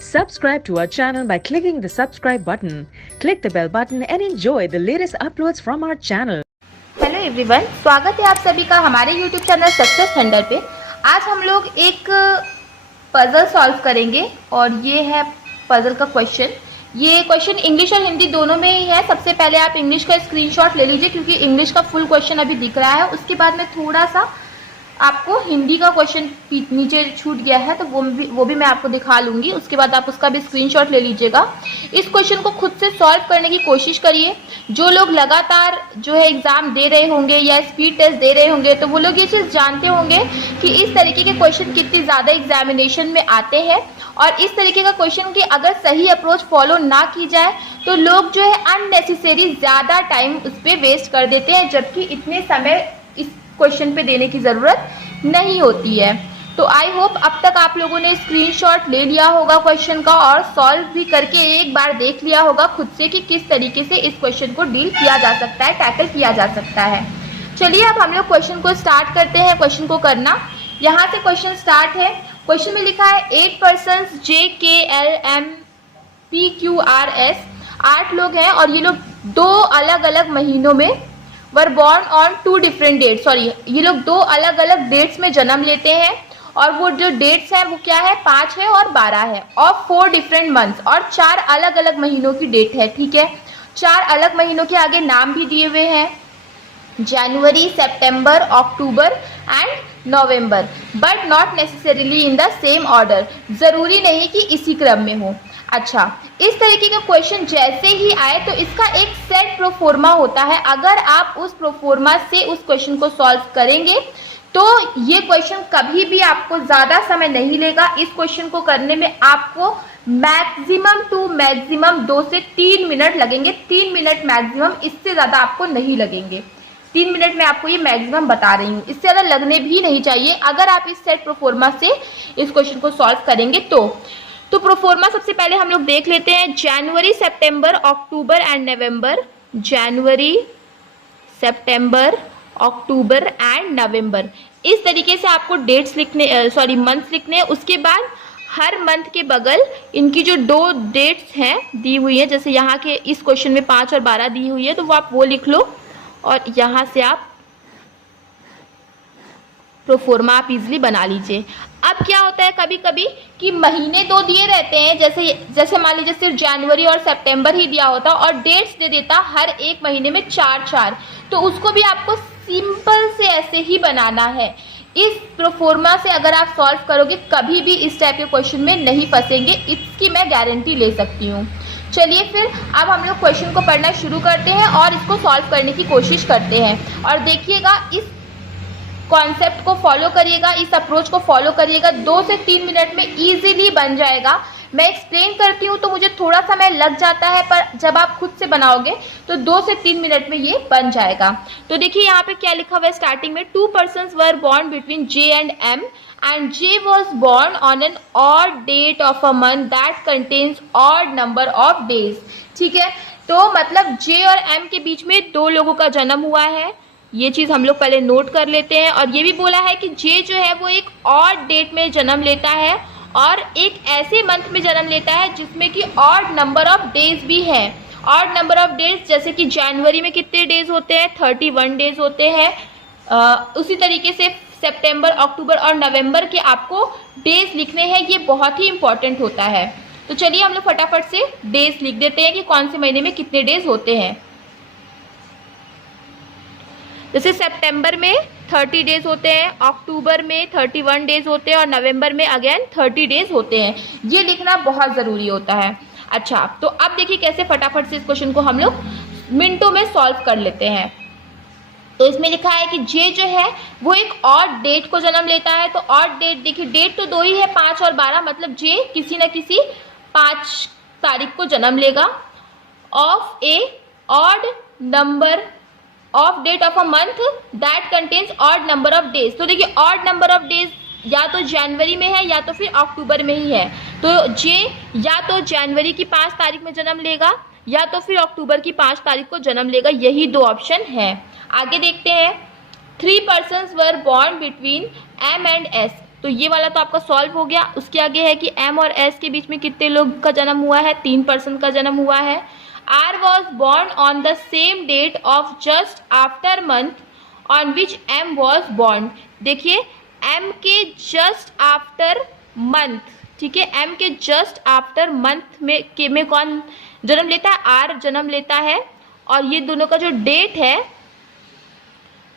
Subscribe to our channel by clicking the subscribe button. Click the bell button and enjoy the latest uploads from our channel. Hello everyone, स्वागत है आप सभी का हमारे YouTube channel success thunder पे। आज हम लोग एक पजल सॉल्व करेंगे और ये है पजल का क्वेश्चन। ये क्वेश्चन इंग्लिश और हिंदी दोनों में ही है। सबसे पहले आप इंग्लिश का स्क्रीनशॉट ले लीजिए क्योंकि इंग्लिश का फुल क्वेश्चन अभी दिख रहा है। उसके बाद में थोड़ा सा आपको हिंदी का क्वेश्चन नीचे छूट गया है तो वो भी मैं आपको दिखा लूँगी। उसके बाद आप उसका भी स्क्रीनशॉट ले लीजिएगा। इस क्वेश्चन को खुद से सॉल्व करने की कोशिश करिए। जो लोग लगातार जो है एग्ज़ाम दे रहे होंगे या स्पीड टेस्ट दे रहे होंगे तो वो लोग ये चीज़ जानते होंगे कि इस तरीके के क्वेश्चन कितनी ज़्यादा एग्जामिनेशन में आते हैं और इस तरीके का क्वेश्चन की अगर सही अप्रोच फॉलो ना की जाए तो लोग जो है अननेसेसरी ज़्यादा टाइम उस पर वेस्ट कर देते हैं, जबकि इतने समय इस क्वेश्चन पे देने की ज़रूरत नहीं होती है। तो आई होप अब तक आप लोगों ने स्क्रीनशॉट ले लिया होगा क्वेश्चन का और सॉल्व भी करके एक बार देख लिया होगा खुद से कि किस तरीके से इस क्वेश्चन को डील किया जा सकता है, टैकल किया जा सकता है। चलिए अब हम लोग क्वेश्चन को स्टार्ट करते हैं। क्वेश्चन को करना यहाँ से क्वेश्चन स्टार्ट है। क्वेश्चन में लिखा है 8 persons JKLMPQRS 8 लोग हैं और ये लोग 2 अलग अलग महीनों में were born on 2 different dates। Sorry, ये लोग 2 अलग अलग डेट्स में जन्म लेते हैं और वो जो डेट्स हैं वो क्या है, 5 है और 12 है और 4 different months और 4 अलग अलग महीनों की डेट है। ठीक है, 4 अलग महीनों के आगे नाम भी दिए हुए हैं, January, September, October and November, but not necessarily in the same order. जरूरी नहीं कि इसी क्रम में हो। अच्छा, इस तरीके का क्वेश्चन जैसे ही आए तो इसका एक सेट प्रोफॉर्मा होता है। अगर आप उस प्रोफॉर्मा से उस क्वेश्चन को सॉल्व करेंगे तो ये क्वेश्चन कभी भी आपको ज़्यादा समय नहीं लेगा। इस क्वेश्चन को करने में आपको मैक्सिमम टू मैक्सिमम 2 से 3 मिनट लगेंगे। 3 मिनट मैक्सिमम, इससे ज़्यादा आपको नहीं लगेंगे। 3 मिनट में आपको ये मैक्सिमम बता रही हूँ, इससे ज़्यादा लगने भी नहीं चाहिए अगर आप इस सेट प्रोफॉर्मा से इस क्वेश्चन को सॉल्व करेंगे तो प्रोफॉर्मा सबसे पहले हम लोग देख लेते हैं। January, September, October and November. January, September, October and नवंबर, इस तरीके से आपको डेट्स लिखने मंथ्स लिखने। उसके बाद हर मंथ के बगल इनकी जो 2 डेट्स हैं दी हुई है, जैसे यहाँ के इस क्वेश्चन में 5 और 12 दी हुई है तो वो आप वो लिख लो और यहाँ से आप प्रोफॉर्मा आप इजीली बना लीजिए। अब क्या होता है कभी कभी कि महीने 2 दिए रहते हैं, जैसे मान लीजिए सिर्फ जनवरी और सितंबर ही दिया होता और डेट्स दे देता हर एक महीने में 4-4, तो उसको भी आपको सिंपल से ऐसे ही बनाना है। इस प्रोफॉर्मा से अगर आप सॉल्व करोगे कभी भी इस टाइप के क्वेश्चन में नहीं फंसेंगे, इसकी मैं गारंटी ले सकती हूँ। चलिए फिर अब हम लोग क्वेश्चन को पढ़ना शुरू करते हैं और इसको सॉल्व करने की कोशिश करते हैं। और देखिएगा, इस कॉन्सेप्ट को फॉलो करिएगा, इस अप्रोच को फॉलो करिएगा। 2 से 3 मिनट में इजीली बन जाएगा। मैं एक्सप्लेन करती हूँ तो मुझे थोड़ा समय लग जाता है, पर जब आप खुद से बनाओगे तो 2 से 3 मिनट में ये बन जाएगा। तो देखिए यहाँ पे क्या लिखा हुआ है स्टार्टिंग में, 2 persons were born between J and M and J was born on an odd date of a month that contains odd number of days। ठीक है, तो मतलब J और M के बीच में 2 लोगों का जन्म हुआ है। ये चीज़ हम लोग पहले नोट कर लेते हैं। और ये भी बोला है कि J जो है वो एक ऑड डेट में जन्म लेता है और एक ऐसे मंथ में जन्म लेता है जिसमें कि ऑड नंबर ऑफ डेज भी है। ऑड नंबर ऑफ डेज जैसे कि जनवरी में कितने डेज होते हैं, 31 डेज होते हैं। उसी तरीके से सितंबर, अक्टूबर और नवंबर के आपको डेज लिखने हैं, ये बहुत ही इंपॉर्टेंट होता है। तो चलिए हम लोग फटाफट से डेज लिख देते हैं कि कौन से महीने में कितने डेज होते हैं। जैसे सितंबर में 30 डेज होते हैं, अक्टूबर में 31 डेज होते हैं और नवंबर में अगेन 30 डेज होते हैं। ये लिखना बहुत ज़रूरी होता है। अच्छा, तो अब देखिए कैसे फटाफट से इस क्वेश्चन को हम लोग मिनटों में सॉल्व कर लेते हैं। तो इसमें लिखा है कि J जो है वो एक ऑड डेट को जन्म लेता है। तो ऑड डेट, देखिए डेट तो 2 ही है, 5 और 12, मतलब J किसी न किसी 5 तारीख को जन्म लेगा। Of a odd number of date of a month that contains odd number of days. तो देखिए ऑड नंबर ऑफ डेज या तो जनवरी में है या तो फिर अक्टूबर में ही है। तो J या तो जनवरी की 5 तारीख में जन्म लेगा या तो फिर अक्टूबर की 5 तारीख को जन्म लेगा। यही 2 ऑप्शन है। आगे देखते हैं, 3 persons were born between M and S, तो ये वाला तो आपका सॉल्व हो गया। उसके आगे है कि M और S के बीच में कितने लोग का जन्म हुआ है, 3 पर्सन का जन्म हुआ है। R was born on the same date of just after month on which M was born। देखिए M के जस्ट आफ्टर मंथ, ठीक है, M के जस्ट आफ्टर मंथ में कौन जन्म लेता है, R जन्म लेता है, और ये दोनों का जो डेट है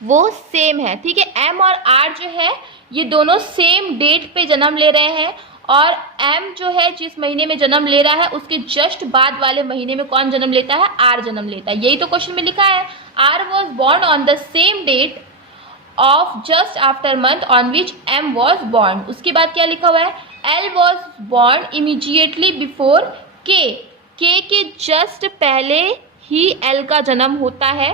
वो सेम है, ठीक है। M और R जो है ये दोनों सेम डेट पे जन्म ले रहे हैं, और M जो है जिस महीने में जन्म ले रहा है उसके जस्ट बाद वाले महीने में कौन जन्म लेता है, R जन्म लेता है। यही तो क्वेश्चन में लिखा है, R was born on the same date of just after month on which M was born। उसके बाद क्या लिखा हुआ है, L was born immediately before K, K के जस्ट पहले ही L का जन्म होता है।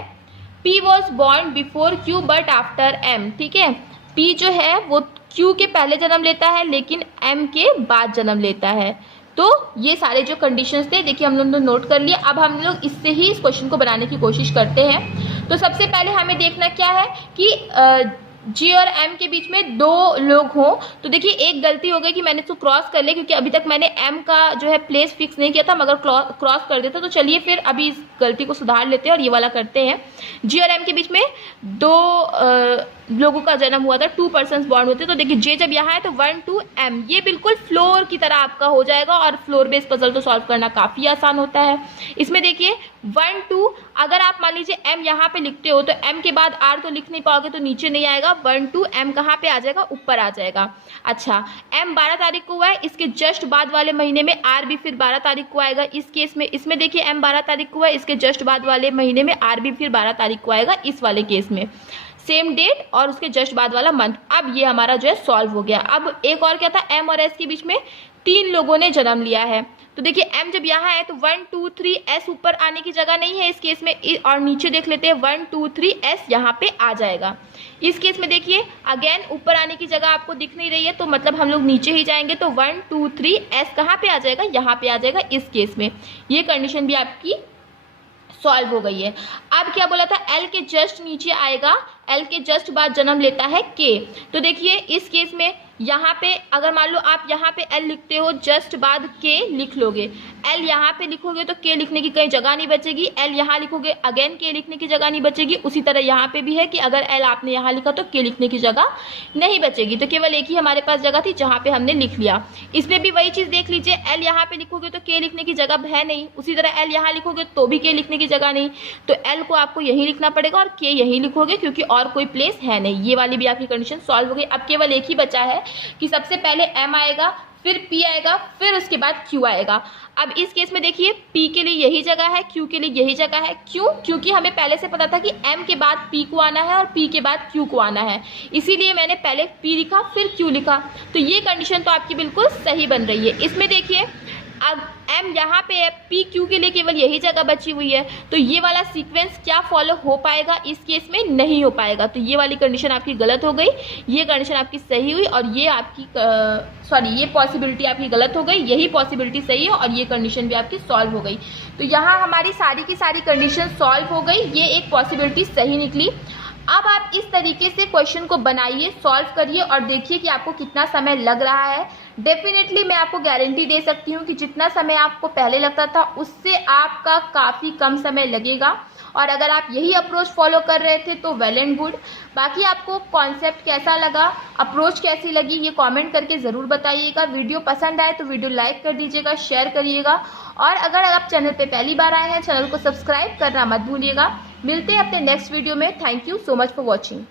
P was born before Q but after M, ठीक है, P जो है वो Q के पहले जन्म लेता है लेकिन M के बाद जन्म लेता है। तो ये सारे जो कंडीशंस थे देखिए हम लोग ने नोट कर लिए। अब हम लोग इससे ही इस क्वेश्चन को बनाने की कोशिश करते हैं। तो सबसे पहले हमें देखना क्या है कि G और M के बीच में 2 लोग हों। तो देखिए एक गलती हो गई कि मैंने इसको क्रॉस कर लिया, क्योंकि अभी तक मैंने M का जो है प्लेस फिक्स नहीं किया था, मगर क्रॉस कर देता। तो चलिए फिर अभी इस गलती को सुधार लेते हैं और ये वाला करते हैं। G और M के बीच में 2 लोगों का जन्म हुआ था, 2 पर्सन बॉर्न होते। तो देखिए J जब यहाँ है तो 1 2 M, ये बिल्कुल फ्लोर की तरह आपका हो जाएगा, और फ्लोर बेस्ड पजल तो सॉल्व करना काफ़ी आसान होता है। इसमें देखिए 1 2, अगर आप मान लीजिए M यहाँ पे लिखते हो तो M के बाद R तो लिख नहीं पाओगे, तो नीचे नहीं आएगा। 1 2 M कहाँ पे आ जाएगा, ऊपर आ जाएगा। अच्छा, M 12 तारीख को हुआ है, इसके जस्ट बाद वाले महीने में R भी फिर 12 तारीख को आएगा इस केस में। इसमें देखिए M 12 तारीख को हुआ है, इसके जस्ट बाद वाले महीने में R भी फिर 12 तारीख को आएगा इस वाले केस में, सेम डेट और उसके जस्ट बाद वाला मंथ। अब ये हमारा जो है सॉल्व हो गया। अब एक और क्या था, M और S के बीच में 3 लोगों ने जन्म लिया है। तो देखिए M जब यहाँ है तो 1 2 3 S ऊपर आने की जगह नहीं है इस केस में, और नीचे देख लेते हैं 1 2 3 S यहाँ पे आ जाएगा। इस केस में देखिए अगेन ऊपर आने की जगह आपको दिख नहीं रही है, तो मतलब हम लोग नीचे ही जाएंगे। तो 1 2 3 S कहाँ पे आ जाएगा, यहाँ पे आ जाएगा इस केस में। ये कंडीशन भी आपकी सॉल्व हो गई है। अब क्या बोला था, L के जस्ट नीचे आएगा, L के जस्ट बाद जन्म लेता है K। तो देखिए इस केस में यहाँ पे अगर मान लो आप यहाँ पे L लिखते हो, जस्ट बाद K लिख लोगे। L यहाँ पे लिखोगे तो K लिखने की कहीं जगह नहीं बचेगी, L यहाँ लिखोगे अगेन K लिखने की जगह नहीं बचेगी। उसी तरह यहाँ पे भी है कि अगर L आपने यहाँ लिखा तो K लिखने की जगह नहीं बचेगी। तो केवल एक ही हमारे पास जगह थी जहाँ पे हमने लिख लिया। इसमें भी वही चीज़ देख लीजिए, L यहाँ पे लिखोगे तो K लिखने की जगह है नहीं, उसी तरह L यहाँ लिखोगे तो भी K लिखने की जगह नहीं। तो L को आपको यहीं लिखना पड़ेगा और K यहीं लिखोगे, क्योंकि और कोई प्लेस है नहीं। ये वाली भी आपकी कंडीशन सॉल्व हो गई। अब केवल एक ही बचा है कि सबसे पहले M आएगा, फिर P आएगा, फिर उसके बाद Q आएगा। अब इस केस में देखिए P के लिए यही जगह है, Q के लिए यही जगह है। क्यों? क्योंकि हमें पहले से पता था कि M के बाद P को आना है और P के बाद Q को आना है, इसीलिए मैंने पहले P लिखा फिर Q लिखा। तो ये कंडीशन तो आपकी बिल्कुल सही बन रही है। इसमें देखिए अब M यहाँ पे है, P Q के लिए केवल यही जगह बची हुई है। तो ये वाला सीक्वेंस क्या फॉलो हो पाएगा, इस केस में नहीं हो पाएगा। तो ये वाली कंडीशन आपकी गलत हो गई, ये कंडीशन आपकी सही हुई, और ये आपकी ये पॉसिबिलिटी आपकी गलत हो गई, यही पॉसिबिलिटी सही है, और ये कंडीशन भी आपकी सॉल्व हो गई। तो यहाँ हमारी सारी की सारी कंडीशन सॉल्व हो गई, ये एक पॉसिबिलिटी सही निकली। अब आप इस तरीके से क्वेश्चन को बनाइए, सॉल्व करिए और देखिए कि आपको कितना समय लग रहा है। डेफिनेटली मैं आपको गारंटी दे सकती हूँ कि जितना समय आपको पहले लगता था उससे आपका काफ़ी कम समय लगेगा, और अगर आप यही अप्रोच फॉलो कर रहे थे तो वेल एंड गुड। बाकी आपको कॉन्सेप्ट कैसा लगा, अप्रोच कैसी लगी, ये कमेंट करके ज़रूर बताइएगा। वीडियो पसंद आए तो वीडियो लाइक कर दीजिएगा, शेयर करिएगा, और अगर आप चैनल पे पहली बार आए हैं चैनल को सब्सक्राइब करना मत भूलिएगा। मिलते हैं अपने नेक्स्ट वीडियो में। Thank you so much for watching.